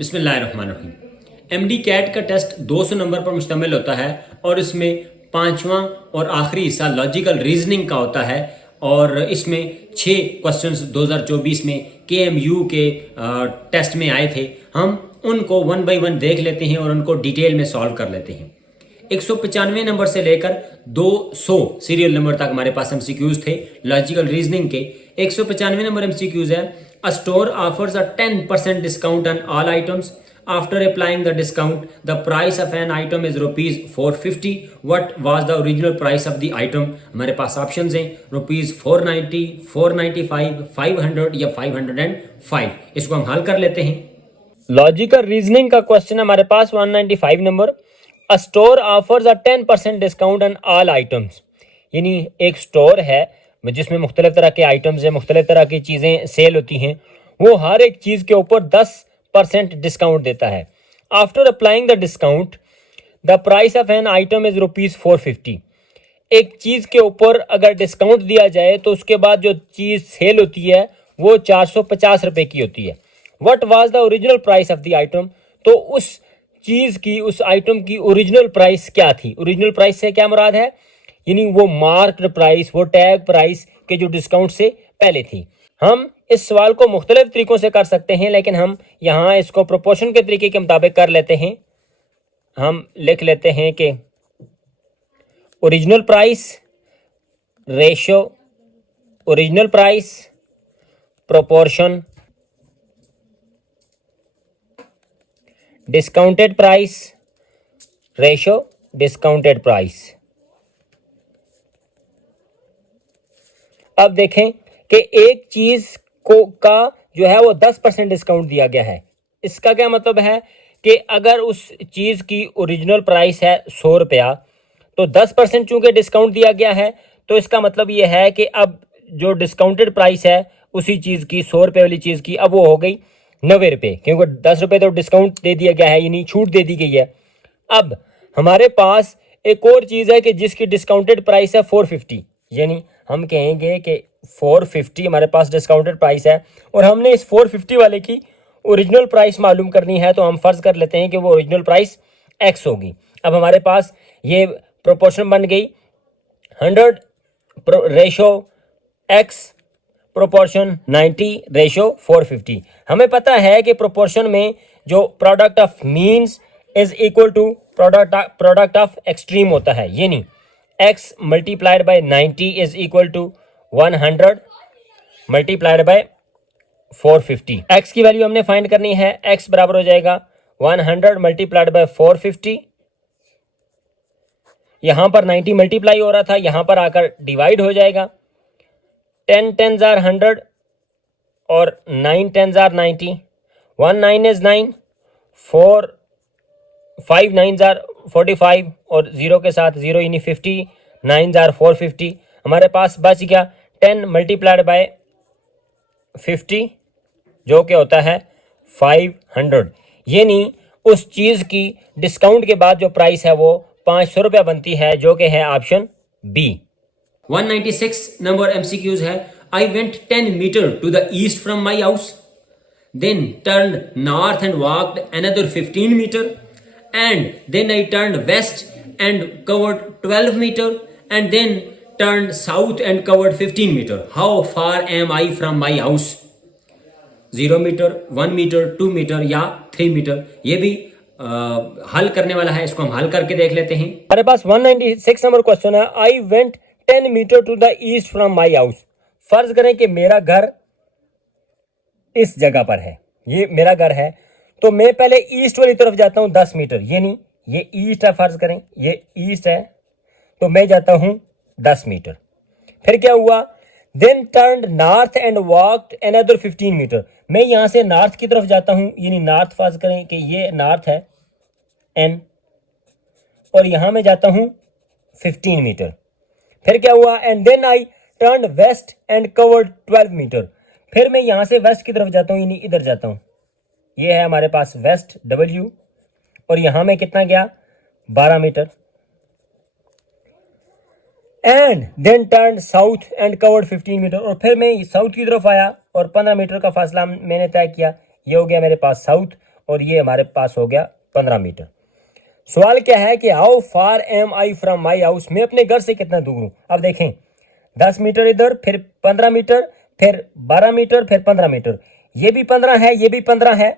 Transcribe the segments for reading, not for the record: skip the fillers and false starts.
बिस्मिल्लाहिर्रहमानिर्रहीम। MD cat का test 200 number पर मुश्तमिल होता है और इसमें पांचवा और आखिरी हिस्सा लॉजिकल रीजनिंग का होता है और इसमें 6 क्वेश्चंस 2024 में केएमयू के टेस्ट में आए थे। हम उनको वन बाय वन देख लेते हैं और उनको डिटेल में सॉल्व कर लेते हैं। 195 नंबर से लेकर 200 सीरियल नंबर तक हमारे पास एमसीक्यूज थे लॉजिकल रीजनिंग के। 195 नंबर एमसीक्यूज है, a store offers a 10% discount on all items. After applying the discount the price of an item is ₹450। What was the original price of the item? हमारे पास options हैं ₹490, ₹495, ₹500 या ₹505। इसको हम हल कर लेते हैं। लॉजिकल रीजनिंग का क्वेश्चन हमारे पास 195 number. A store offers a 10% discount on all items, यानी एक स्टोर है जिसमें मुख्तलिफ तरह के आइटम्स हैं, मुख्तलिफ तरह की चीज़ें सेल होती हैं, वो हर एक चीज़ के ऊपर 10% डिस्काउंट देता है। After applying the discount the price of an item is ₹450। एक चीज़ के ऊपर अगर डिस्काउंट दिया जाए तो उसके बाद जो चीज़ सेल होती है वो 450 रुपये की होती है। What was the original price of the item? तो उस चीज़ की, उस आइटम की ओरिजिनल प्राइस क्या थी? ओरिजिनल प्राइस से क्या मुराद है? यानी वो मार्क्ड प्राइस, वो टैग प्राइस के जो डिस्काउंट से पहले थी। हम इस सवाल को मुख्तलिफ तरीकों से कर सकते हैं, लेकिन हम यहाँ इसको प्रोपोर्शन के तरीके के मुताबिक कर लेते हैं। हम लिख लेते हैं कि original price ratio original price proportion discounted price ratio discounted price. अब देखें कि एक चीज को का जो है वो 10% डिस्काउंट दिया गया है। इसका क्या मतलब है कि अगर उस चीज की ओरिजिनल प्राइस है 100 रुपया, तो 10% चूंकि डिस्काउंट दिया गया है तो इसका मतलब ये है कि अब जो डिस्काउंटेड प्राइस है उसी चीज की, 100 रुपये वाली चीज की, अब वो हो गई 90 रुपये, क्योंकि 10 रुपये तो डिस्काउंट दे दिया गया है, यानी छूट दे दी गई है। अब हमारे पास एक और चीज़ है कि जिसकी डिस्काउंटेड प्राइस है 450, यानी हम कहेंगे कि 450 हमारे पास डिस्काउंटेड प्राइस है और हमने इस 450 वाले की ओरिजिनल प्राइस मालूम करनी है, तो हम फर्ज कर लेते हैं कि वो ओरिजिनल प्राइस एक्स होगी। अब हमारे पास ये प्रोपोर्शन बन गई 100 रेशो एक्स प्रोपोर्शन 90 रेशो 450। हमें पता है कि प्रोपोर्शन में जो product of means is equal to product of extreme होता है, यानी x multiplied by 90 is equal to 100 multiplied by 450। x की वैल्यू हमने फाइंड करनी है। x बराबर हो जाएगा 100 मल्टीप्लाइड बाय 450। यहां पर 90 मल्टीप्लाई हो रहा था, यहां पर आकर डिवाइड हो जाएगा। 10 10s are 100 और 9 10s are 90। 1 9 is 9, 4 5 9s are 45 और 0 के साथ 0 यानी 50, 9s are 450। हमारे पास बच गया 10 मल्टीप्लाइड बाय 50 जो कि होता है 500, यानी उस चीज़ की डिस्काउंट के बाद जो प्राइस है वो 500 रुपया बनती है, जो कि है ऑप्शन बी। 196 नंबर MCQs है, I went 10 meter to the east from my house, then turned north and walked another 15 meter, and then I turned west and covered 12 meter, and then turned south and covered 15 meter. How far am I from my house? 0 metre, 1 metre, 2 metre या 3 metre. ये भी हल करने वाला है, इसको हम हल करके देख लेते हैं। हमारे पास 196 नंबर क्वेश्चन है, I went 10 metre to the east from my house. फर्ज करें कि मेरा घर इस जगह पर है, ये मेरा घर है, तो मैं पहले ईस्ट वाली तरफ जाता हूं 10 मीटर, यानी ये ईस्ट है, फर्ज करें ये ईस्ट है, तो मैं जाता हूं 10 मीटर। फिर क्या हुआ? Then turned north and walked another 15 metre. मैं यहां से नॉर्थ की तरफ जाता हूं, यानी नॉर्थ फर्ज करें कि ये नॉर्थ है एन, और यहां मैं जाता हूं 15 मीटर। फिर क्या हुआ? And then I turn west and covered 12 metre. फिर मैं यहां से वेस्ट की तरफ जाता हूं, यानी इधर जाता हूं, ये है हमारे पास वेस्ट W, और यहां में कितना गया? 12 metre. And then turn south and covered 15 metre, और फिर मैं साउथ की तरफ आया और 15 मीटर का फासला मैंने तय किया, ये हो गया मेरे पास साउथ, और ये हमारे पास हो गया 15 मीटर। सवाल क्या है कि how far am I from my house, मैं अपने घर से कितना दूर हूँ। अब देखें 10 मीटर इधर, फिर 15 मीटर, फिर 12 मीटर, फिर 15 मीटर, ये भी 15 है, ये भी 15 है,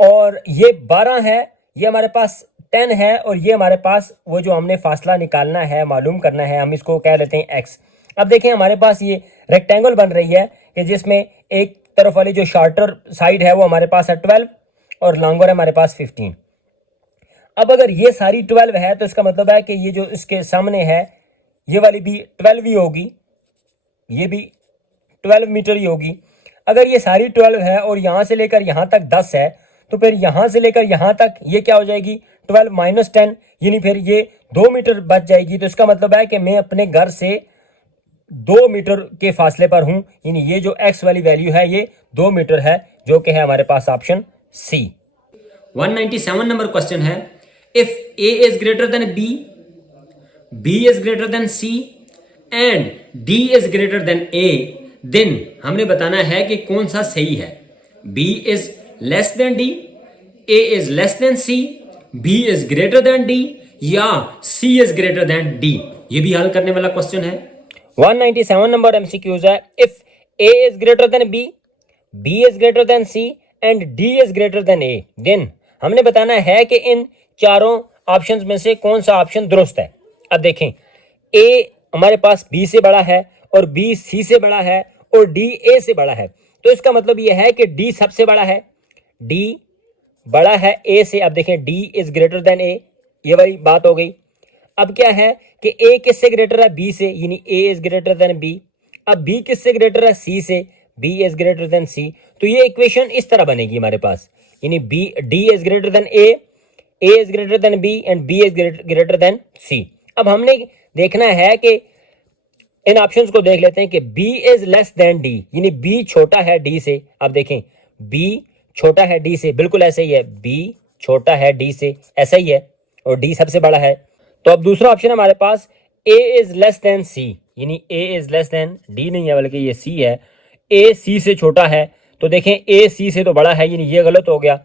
और ये 12 है, ये हमारे पास 10 है, और ये हमारे पास वो जो हमने फासला निकालना है, मालूम करना है, हम इसको कह लेते हैं x। अब देखें हमारे पास ये रेक्टेंगल बन रही है कि जिसमें एक तरफ वाली जो शॉर्टर साइड है वो हमारे पास है 12 और लॉन्गर है हमारे पास 15। अब अगर ये सारी 12 है तो इसका मतलब है कि ये जो इसके सामने है ये वाली भी 12 ही होगी, ये भी 12 मीटर ही होगी। अगर ये सारी 12 है और यहां से लेकर यहां तक 10 है तो फिर यहां से लेकर यहां तक ये क्या हो जाएगी 12 माइनस 10, यानी फिर ये 2 मीटर बच जाएगी। तो इसका मतलब है कि मैं अपने घर से 2 मीटर के फासले पर हूं, यानी ये जो x वाली वैल्यू है ये 2 मीटर है, जो कि है हमारे पास ऑप्शन सी। 197 नंबर क्वेश्चन है, if a is greater than b, b is greater than c and d is greater than a, then हमने बताना है कि कौन सा सही है। b is less than d, a is less than c, b is greater than d या c is greater than d। ये भी हल करने वाला क्वेश्चन है। 197 नंबर एमसीक्यूज है, if a is greater than b, b is greater than c and d is greater than a, then हमने बताना है कि इन चारों ऑप्शंस में से कौन सा ऑप्शन दुरुस्त है। अब देखें a हमारे पास b से बड़ा है और b c से बड़ा है और d a से बड़ा है, तो इसका मतलब यह है कि d सबसे बड़ा है, d बड़ा है a से। अब देखें d is greater than a, ये वाली बात हो गई। अब क्या है कि a किससे ग्रेटर है b से, यानी a is greater than b। अब b किससे ग्रेटर है c से, b is greater than c। तो ये इक्वेशन इस तरह बनेगी हमारे पास, यानी d is greater than a is greater than b and b is greater than c। अब हमने देखना है कि इन ऑप्शंस को देख लेते हैं कि b is less than d, यानी b छोटा है d से। अब देखें b छोटा है d से, बिल्कुल ऐसे ही है, b छोटा है d से, ऐसा ही है, और d सबसे बड़ा है। तो अब दूसरा ऑप्शन हमारे पास a is less than c, यानी a is less than d नहीं है बल्कि ये c है, a c से छोटा है। तो देखें a c से तो बड़ा है, यानी ये गलत हो गया।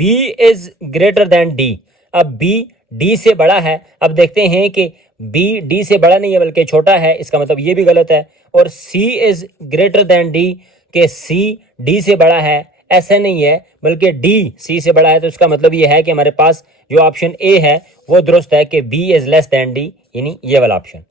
b is greater than d, अब b d से बड़ा है। अब देखते हैं कि b d से बड़ा नहीं है बल्कि छोटा है, इसका मतलब ये भी गलत है। और c is greater than d, के c d से बड़ा है, ऐसा नहीं है बल्कि d c से बड़ा है। तो इसका मतलब ये है कि हमारे पास जो ऑप्शन a है वो दुरुस्त है कि b is less than d, यानी ये वाला ऑप्शन।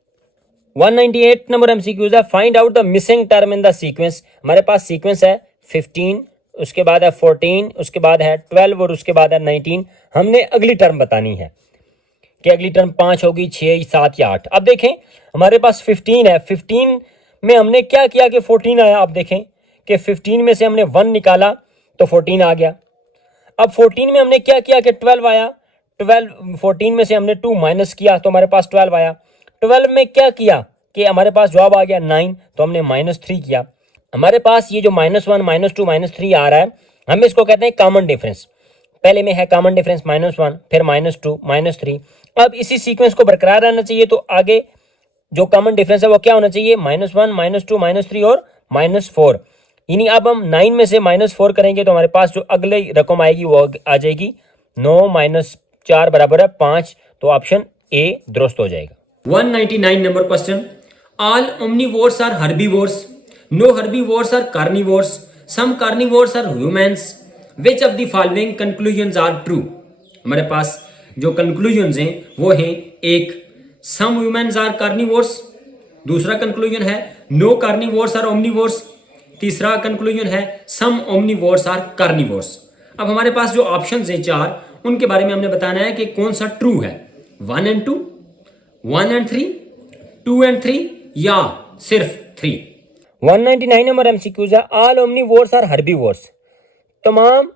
198 नंबर एमसीक्यूज है, find out the missing term in the sequence. हमारे पास सीक्वेंस है 15, उसके बाद है 14, उसके बाद है 12 और उसके बाद है 19। हमने अगली टर्म बतानी है कि अगली टर्म 5 होगी, 6, 7 या 8। अब देखें हमारे पास 15 है, 15 में हमने क्या किया कि 14 आया। अब देखें कि 15 में से हमने 1 निकाला तो 14 आ गया। अब 14 में हमने क्या किया कि 12 आया, 14 में से हमने 2 माइनस किया तो हमारे पास 12 आया। 12 में क्या किया कि हमारे पास जवाब आ गया 9, तो हमने -3 किया। हमारे पास ये जो -1, -2, -3 आ रहा है, हम इसको कहते हैं कॉमन डिफरेंस। पहले में है कॉमन डिफरेंस -1, फिर -2, -3। अब इसी सीक्वेंस को बरकरार रहना चाहिए, तो आगे जो कॉमन डिफरेंस है वो क्या होना चाहिए, -1, -2, -3 और -4। यानी अब हम 9 में से -4 करेंगे तो हमारे पास जो अगले रकम आएगी वो आ जाएगी 9 - 4 बराबर है 5। तो ऑप्शन ए दुरुस्त हो जाएगा। 199 number question, all omnivores are herbivores, no herbivores are carnivores, some carnivores are humans, which of the following conclusions are true. हमारे पास जो कंक्लूजन्स हैं वो हैं, एक सम ह्यूमंस आर कार्निवोर्स, दूसरा कंक्लूजन है नो कार्निवोर्स आर ओमनिवोर्स, तीसरा कंक्लूजन है सम ओमनिवोर्स आर कार्निवोर्स। अब हमारे पास जो ऑप्शंस हैं 4, उनके बारे में हमने बताना है कि कौन सा ट्रू है, 1 and 2, 1 and 3, 2 and 3 या सिर्फ 3। 199 नंबर एमसीक्यूज है, ऑल ओमनिवोर्स आर हर्बीवोर्स, तमाम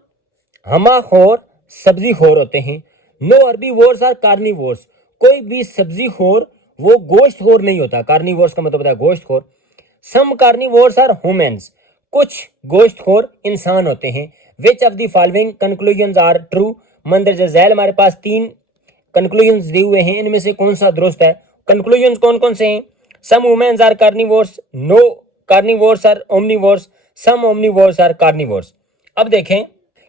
हमाखोर सब्जी खोर होते हैं। नो हर्बीवोर्स आर कार्निवोर्स, कोई भी सब्जी खोर वो गोश्त खोर नहीं होता, कार्निवोर्स का मतलब होता है गोश्त खोर। सम कार्निवोर्स आर ह्यूमंस, कुछ गोश्त खोर इंसान होते हैं। Which of the following conclusions are true, मंदरजा झैल हमारे पास 3 कंक्लूजन्स दिए हुए हैं, इनमें से कौन सा दुरुस्त है। कंक्लूजन्स कौन कौन से हैं, some humans are carnivores, no carnivores are omnivores, some omnivores are carnivores. अब देखें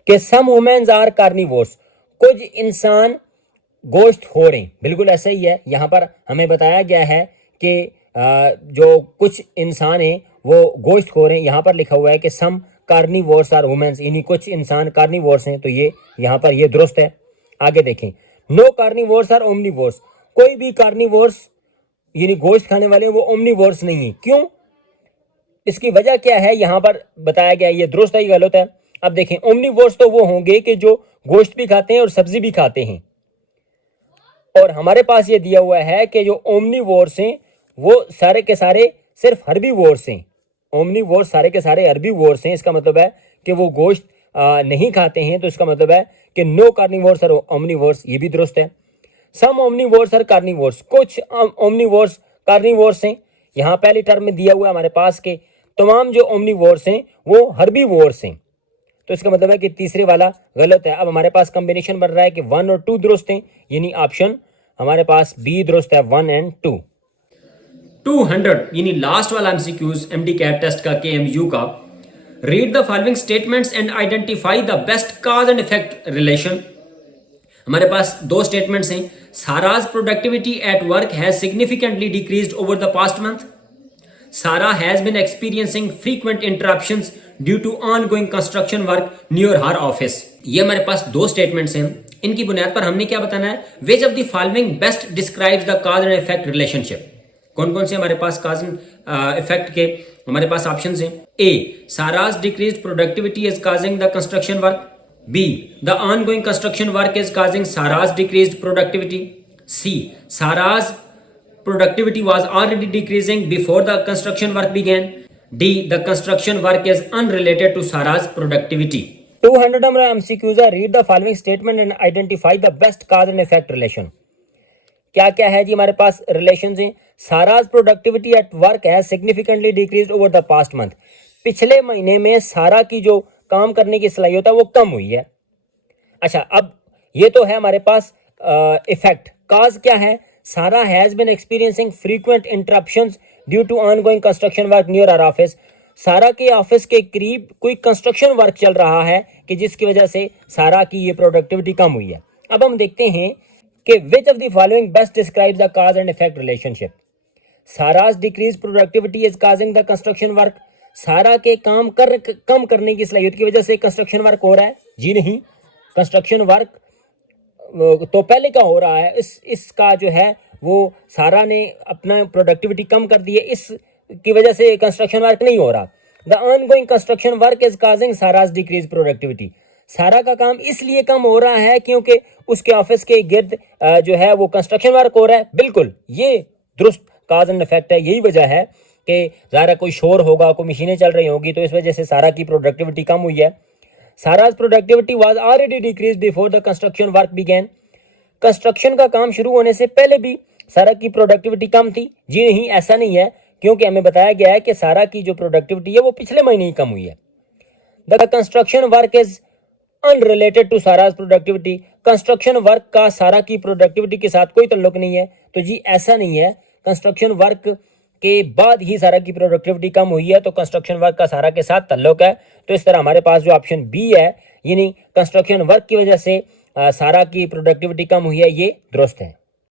कि सम वुमेन्स आर कार्निवोर्स, कुछ इंसान गोश्त हो रहे, बिल्कुल ऐसा ही है। यहाँ पर हमें बताया गया है कि जो कुछ इंसान हैं वो गोश्त खो रहे हैं। यहाँ पर लिखा हुआ है कि सम कार्निवोर्स आर वुमेन्स, यानी कुछ इंसान कार्निवोर्स हैं, तो ये यहाँ पर ये दुरुस्त है। आगे देखें, नो कार्निवोर्स आर ओमनिवोर्स, कोई भी कार्निवोर्स यानी गोश्त खाने वाले वो ओमनिवोर्स नहीं है। क्यों? इसकी वजह क्या है यहाँ पर बताया गया है, ये दुरुस्त है ये गलत है। अब देखें, ओमनिवोर्स तो वो होंगे कि जो गोश्त भी खाते हैं और सब्जी भी खाते हैं, और हमारे पास ये दिया हुआ है कि जो ओमनिवोर्स हैं वो सारे के सारे सिर्फ हर्बीवोर्स हैं। ओमनिवोर्स सारे के सारे हर्बीवोर्स हैं, इसका मतलब है कि वो गोश्त नहीं खाते हैं, तो इसका मतलब है कि नो कार्निवोर्स और ओमनिवोर्स, ये भी दुरुस्त है। सम ओमनिवोर्स और कार्निवोर्स, कुछ ओमनिवोर्स कार्निवोर्स हैं। यहाँ पहली टर्म में दिया हुआ है हमारे पास के तमाम जो ओमनिवोर्स हैं वो हर्बीवोर्स हैं, तो इसका मतलब है कि तीसरे वाला गलत है। अब हमारे पास कॉम्बिनेशन बन रहा है कि 1 और 2 दुरुस्त हैं, यानी ऑप्शन हमारे पास बी दुरुस्त है, 1 और 2। 200 यानी लास्ट वाला एमसीक्यूज एमडी कैट टेस्ट का केएमयू का, read the following statements and identify the best cause and effect relation. हमारे पास दो स्टेटमेंट्स हैं। Sara's productivity at work has significantly decreased over the past month. Sara has been experiencing frequent interruptions due to ongoing construction work near her office. ये हमारे पास दो स्टेटमेंट्स हैं। इनकी बुनियाद पर हमने क्या बताना है, विच of the following best describes the cause and effect relationship. कौन कौन से हमारे पास काज एंड इफेक्ट के हमारे पास ऑप्शंस हैं। A, Sara's decreased productivity is causing the construction work. B, the ongoing construction work is causing Sarah's decreased productivity. C, Sarah's productivity was already decreasing before the construction work began. D, the construction work is unrelated to Sarah's productivity. 200 हमारा MCQs है, read the following statement and identify the best cause and effect relation. क्या क्या है जी हमारे पास relations हैं। Sarah's productivity at work has significantly decreased over the past month. पिछले महीने में सारा की जो काम करने की सलाहियत है वो कम हुई है। अच्छा, अब ये तो है हमारे पास इफेक्ट। काज क्या है, Sara has been experiencing frequent interruptions due to ongoing construction work near our office. Sara के ऑफिस के करीब कोई कंस्ट्रक्शन वर्क चल रहा है कि जिसकी वजह से सारा की ये प्रोडक्टिविटी कम हुई है। अब हम देखते हैं कि which of the following best describes the cause and effect relationship. Sara's decrease productivity is causing the construction work. Sara के काम कम करने की सलाहियत की वजह से कंस्ट्रक्शन वर्क हो रहा है? जी नहीं, कंस्ट्रक्शन वर्क तो पहले का हो रहा है। इसका जो है वो सारा ने अपना प्रोडक्टिविटी कम कर दी है, इसकी वजह से कंस्ट्रक्शन वर्क नहीं हो रहा। The ongoing construction work is causing Sara's decrease productivity. Sara का काम इसलिए कम हो रहा है क्योंकि उसके ऑफिस के गिर्द जो है वो कंस्ट्रक्शन वर्क हो रहा है। बिल्कुल ये दुरुस्त काज एंड इफेक्ट है। यही वजह है कि ज़ाहिर कोई शोर होगा, कोई मशीनें चल रही होंगी, तो इस वजह से सारा की प्रोडक्टिविटी कम हुई है। Sara's productivity was already decrease before the construction work began. Construction का काम शुरू होने से पहले भी सारा की प्रोडक्टिविटी कम थी? जी नहीं, ऐसा नहीं है, क्योंकि हमें बताया गया है कि सारा की जो प्रोडक्टिविटी है वो पिछले महीने ही कम हुई है। The construction work is unrelated to Sara's productivity. Construction work का सारा की प्रोडक्टिविटी के साथ कोई ताल्लुक नहीं है। तो जी ऐसा नहीं है, कंस्ट्रक्शन वर्क के बाद ही सारा की प्रोडक्टिविटी कम हुई है, तो कंस्ट्रक्शन वर्क का सारा के साथ ताल्लुक है। तो इस तरह हमारे पास जो ऑप्शन बी है, यानी कंस्ट्रक्शन वर्क की वजह से सारा की प्रोडक्टिविटी कम हुई है, ये दुरुस्त है।